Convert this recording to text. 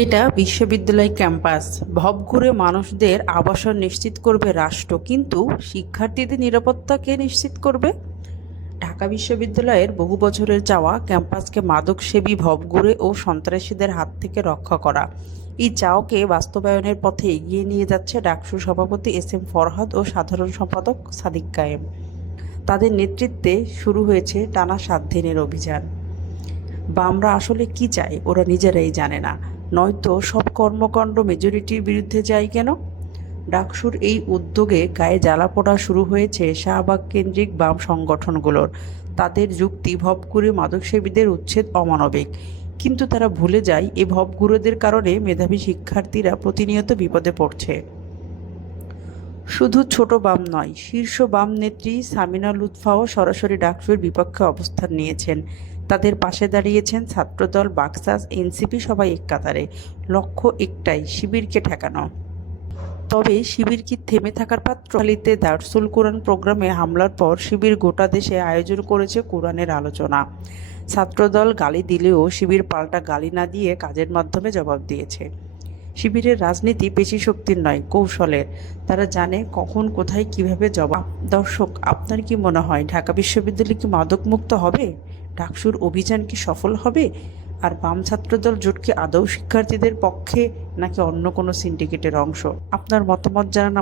এটা বিশ্ববিদ্যালয় ক্যাম্পাস। ভবঘুরে মানুষদের আবাসন নিশ্চিত করবে রাষ্ট্র, কিন্তু শিক্ষার্থীদের নিরাপত্তা কে নিশ্চিত করবে? ঢাকা বিশ্ববিদ্যালয়ের বহু বছরের চাওয়া ক্যাম্পাসকে মাদকসেবী, ভবঘুরে ও সন্ত্রাসীদের হাত থেকে রক্ষা করা। এই চাওকে বাস্তবায়নের পথে এগিয়ে নিয়ে যাচ্ছে ডাকসু সভাপতি এস.এম. ফরহাদ ও সাধারণ সম্পাদক সাদিক কায়েম। তাদের নেতৃত্বে শুরু হয়েছে টানা ৭ দিনের অভিযান। বামরা আসলে কি চায় ওরা নিজেরাই জানে না, নয়তো সব কর্মকাণ্ড মেজরিটির বিরুদ্ধে যায় কেন? ডাকসুর এই উদ্যোগে গায়ে জ্বালা পোড়া শুরু হয়েছে শাহবাগ কেন্দ্রিক বাম সংগঠনগুলোর। তাদের যুক্তি, ভবঘুরে মাদকসেবীদের উচ্ছেদ অমানবিক, কিন্তু তারা ভুলে যায় এই ভবঘুরেদের কারণে মেধাবী শিক্ষার্থীরা প্রতিনিয়ত বিপদে পড়ছে। শুধু ছোট বাম নয়, শীর্ষ বাম নেত্রী সামিনা লুৎফাও সরাসরি ডাকসুর বিপক্ষে অবস্থান নিয়েছেন। তাদের পাশে দাঁড়িয়েছেন ছাত্রদল, বাকসাস, এনসিপি, সবাই এক কাতারে। লক্ষ্য একটাই, শিবিরকে ঠেকানো। তবে শিবির কি থেমে থাকার পাত্র? খালিতে দারসুল কোরআন প্রোগ্রামে হামলার পর শিবির গোটা দেশে আয়োজন করেছে কোরআনের আলোচনা। ছাত্রদল গালি দিলেও শিবির পাল্টা গালি না দিয়ে কাজের মাধ্যমে জবাব দিয়েছে। শিবিরের রাজনীতি পেশিশক্তির নয়, কৌশলের। তারা জানে কখন, কোথায়, কিভাবে জবাব। দর্শক, আপনার কি মনে হয় ঢাকা বিশ্ববিদ্যালয় কি মাদকমুক্ত হবে? ডাকসুর অভিযান কি সফল হবে? আর বাম ছাত্রদল জোট কি আদৌ শিক্ষার্থীদের পক্ষে, নাকি অন্য কোনো সিন্ডিকেটের অংশ? আপনার মতামত জানান।